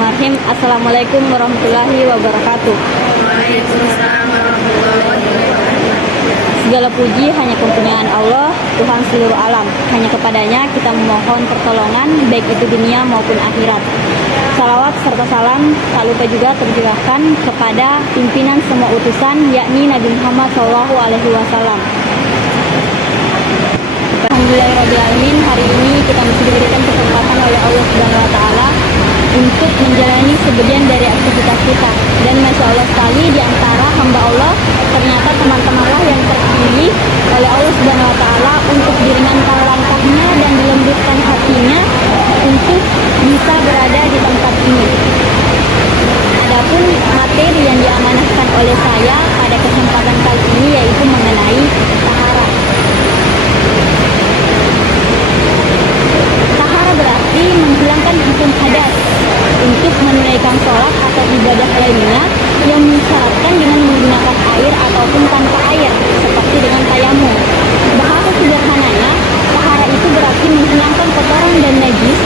Bismillahirrahmanirrahim. Assalamualaikum warahmatullahi wabarakatuh. Waalaikumsalam warahmatullahi wabarakatuh. Segala puji hanya kepunyaan Allah, Tuhan seluruh alam. Hanya kepadanya kita memohon pertolongan, baik itu dunia maupun akhirat. Salawat serta salam tak lupa juga tercurahkan kepada pimpinan semua utusan, yakni Nabi Muhammad SAW. Alhamdulillahirrahmanirrahim. Hari ini kita masih diberikan kesempatan oleh Allah Subhanahu Wa Taala untuk menjalani sebagian dari aktivitas kita. Dan masya Allah sekali di antara hamba Allah, ternyata teman-temanlah yang terpilih oleh Allah Subhanahu Wa Taala untuk diringankan langkahnya dan dilembutkan hatinya untuk bisa berada di tempat ini. Adapun materi yang diamanahkan oleh saya pada kesempatan kali ini yaitu mengenai tahara. Tahara berarti menghilangkan hukum hadas untuk menunaikan sholat atau ibadah lainnya yang mensyaratkan dengan menggunakan air ataupun tanpa air, seperti dengan tayamum. Bahasa sederhananya, tahara itu berarti menghilangkan kotoran dan najis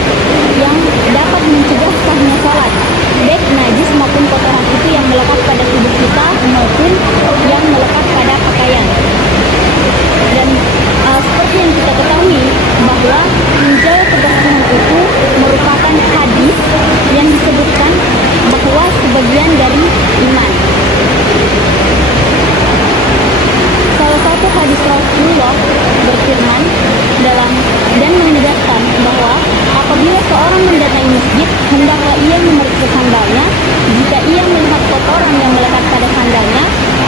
yang dapat mencegah sahnya sholat, baik najis maupun kotoran itu yang melekat pada tubuh kita maupun yang melekat pada pakaian. Dan seperti yang kita ketahui bahwa menjaga kebersihan itu merupakan hadis yang disebutkan bahwa sebagian dari iman. Salah satu hadis Rasulullah berfirman dan menegaskan bahwa apabila seorang mendatangi masjid, hendaklah ia memeriksa sandalnya. Jika ia melihat kotoran yang melekat pada sandalnya,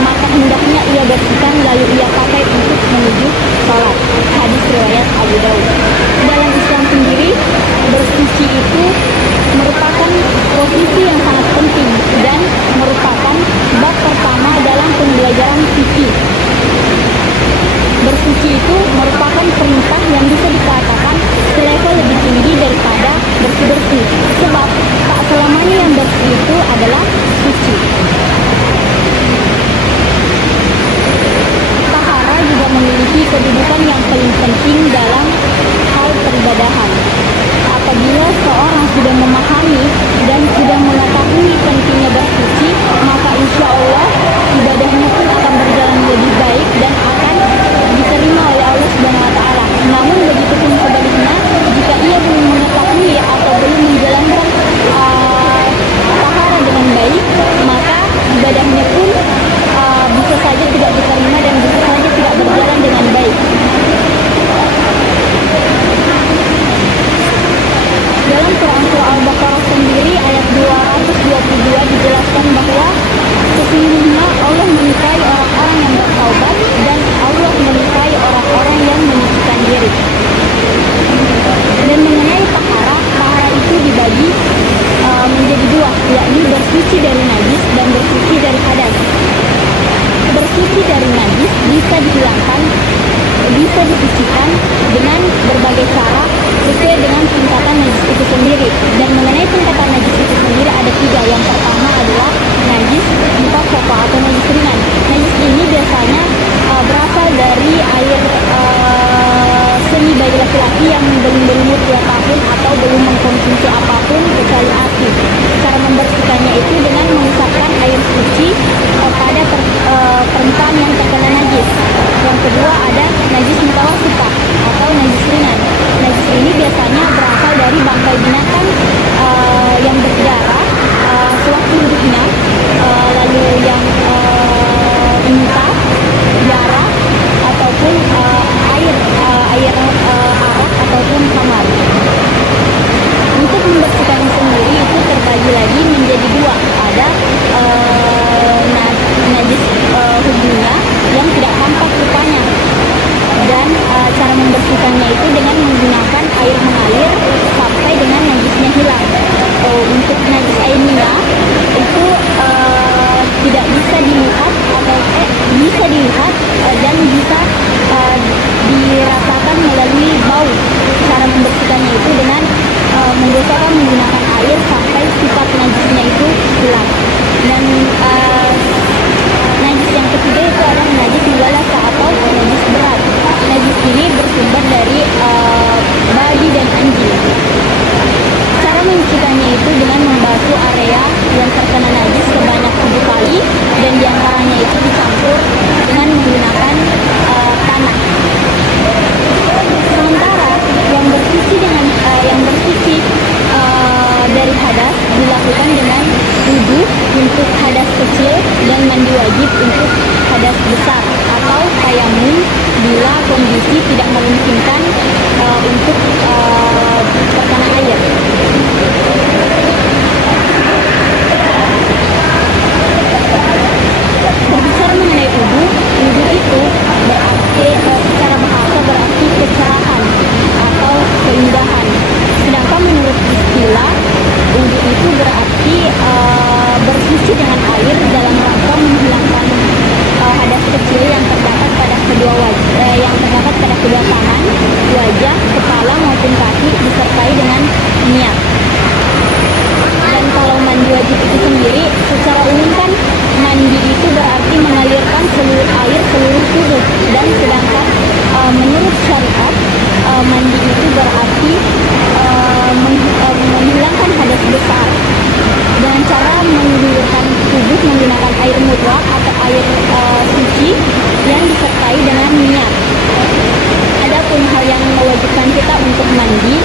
maka hendaknya ia bersihkan lalu ia pakai untuk menuju sholat. Hadis riwayat Abu Daud. Dalam Islam sendiri, bersuci itu merupakan posisi yang sangat penting dan merupakan bab pertama dalam pembelajaran fikih. Bersuci itu merupakan perintah yang bisa dikatakan selevel lebih tinggi daripada bersih-bersih, sebab tak selamanya yang bersih itu adalah suci. Tahara juga memiliki kedudukan yang paling penting dalam hal peribadahan. Apabila seorang sudah memahami dan sudah mengetahui pentingnya bersuci, maka insya Allah ibadahnya pun akan berjalan lebih baik dan akan diterima oleh Allah Subhanahu Wa Taala. Namun begitu pun sebaliknya, jika ia belum mengetahui atau belum menjalankan tahara dengan baik, maka ibadahnya pun bisa saja tidak diterima dan bisa saja tidak berjalan dengan baik. Dalam Quran Surah Al-Baqarah sendiri ayat 222 dijelaskan bahwa sesungguhnya Allah menyukai orang-orang yang bertaubat dan Allah menyukai orang-orang yang menyucikan diri. Dan mengenai tahara itu dibagi menjadi dua, yakni bersuci dari najis dan bersuci dari hadas. Bersuci dari najis bisa dihilangkan, bisa disucikan dengan berbagai cara sesuai dengan tingkatan najis itu sendiri. Dan mengenai tingkatan najis itu sendiri ada tiga. Yang pertama adalah najis mutafaqah atau najis ringan. Najis ini biasanya berasal dari air seni bayi laki-laki yang belum berumur 2 tahun atau belum mengkonsumsi apapun kecuali ASI. Cara membersihkannya itu dengan mengusapkan air suci pada perempuan yang terkena najis. Yang kedua ada najis mutawasithah atau najis ringan. Najis ini biasanya berasal dari bangkai binatang yang berdarah sewaktu hidupnya, lalu yang muntah, darah ataupun air arak ataupun khamar. Untuk membersihkannya sendiri itu terbagi lagi menjadi dua. Ada najis hubungnya yang tidak tampak rupanya, dan cara membersihkannya itu dengan menggunakan air mengalir sampai dengan yang terkena najis sebanyak 7 kali, dan diantaranya itu dicampur dengan menggunakan tanah. Sementara yang bersuci dari hadas dilakukan dengan wudhu untuk hadas kecil dan mandi wajib untuk hadas besar, atau tayamum bila kondisi tidak memungkinkan untuk terkena air. Berbicara mengenai wudhu itu berarti secara bahasa berarti kecerahan atau keindahan. Sedangkan menurut istilah, wudhu itu berarti bersuci dengan air dalam rangka menghilangkan hadas kecil yang terdapat pada kedua tangan, wajah, kepala maupun kaki disertai dengan niat. Dan kalau mandi wajib itu sendiri, secara umum kan mandi itu berarti mengalirkan seluruh air seluruh tubuh, dan sedangkan menurut syariat mandi itu berarti menghilangkan hadas besar dengan cara mengguyurkan tubuh menggunakan air mutlak atau air suci yang disertai dengan niat. Adapun hal yang mewajibkan kita untuk mandi,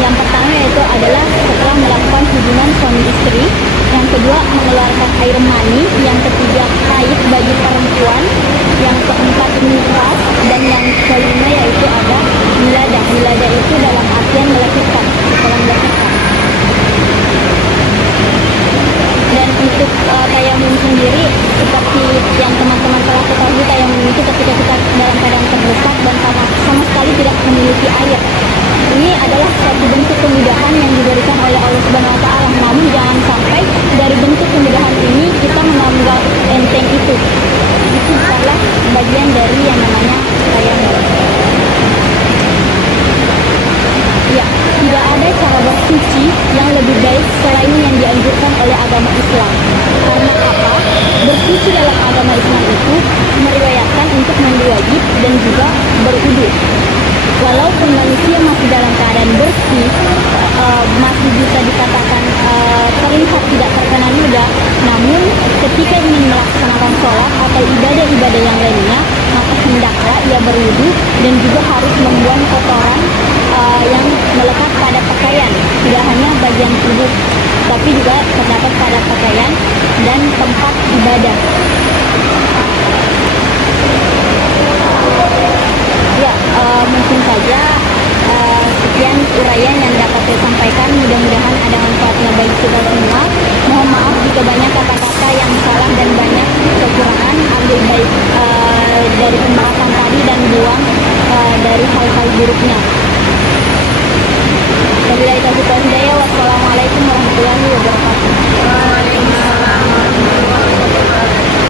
yang pertama yaitu adalah setelah melakukan hubungan suami istri, yang kedua mengeluarkan air mani, yang ketiga haid bagi perempuan, yang keempat nifas, dan yang kelima yaitu ada wiladah. Wiladah itu dalam artian melahirkan, Dan untuk tayamum sendiri, seperti yang teman-teman telah ketahui, tayamum itu ketika kita dalam keadaan terdesak dan sama sekali tidak memiliki air. Ini adalah suatu bentuk kemudahan yang diberikan oleh Allah Subhanahu wa Ta'ala. Namun jangan sampai dari bentuk kemudahan ini kita menganggap enteng itu. Itu bukanlah bagian dari yang namanya tayamum. Ya, tidak ada cara bersuci yang lebih baik selain yang dianjurkan oleh agama Islam. Karena apa? Bersuci dalam agama Islam itu meriwayatkan untuk mandi wajib dan juga berwudu. Walaupun manusia masih dalam keadaan bersih, masih bisa dikatakan terlihat tidak terkena noda, namun ketika ingin melaksanakan sholat atau ibadah-ibadah yang lainnya, maka hendaklah ia berwudu dan juga harus membuang kotoran yang melekat pada pakaian, tidak hanya bagian tubuh, tapi juga terdapat pada pakaian dan tempat ibadah. Ya, mungkin saja sekian uraian yang dapat saya sampaikan. Mudah-mudahan ada manfaatnya bagi kita semua. Mohon maaf jika banyak kata-kata yang salah dan banyak kekurangan. Ambil baik dari pembahasan tadi dan buang dari hal-hal buruknya.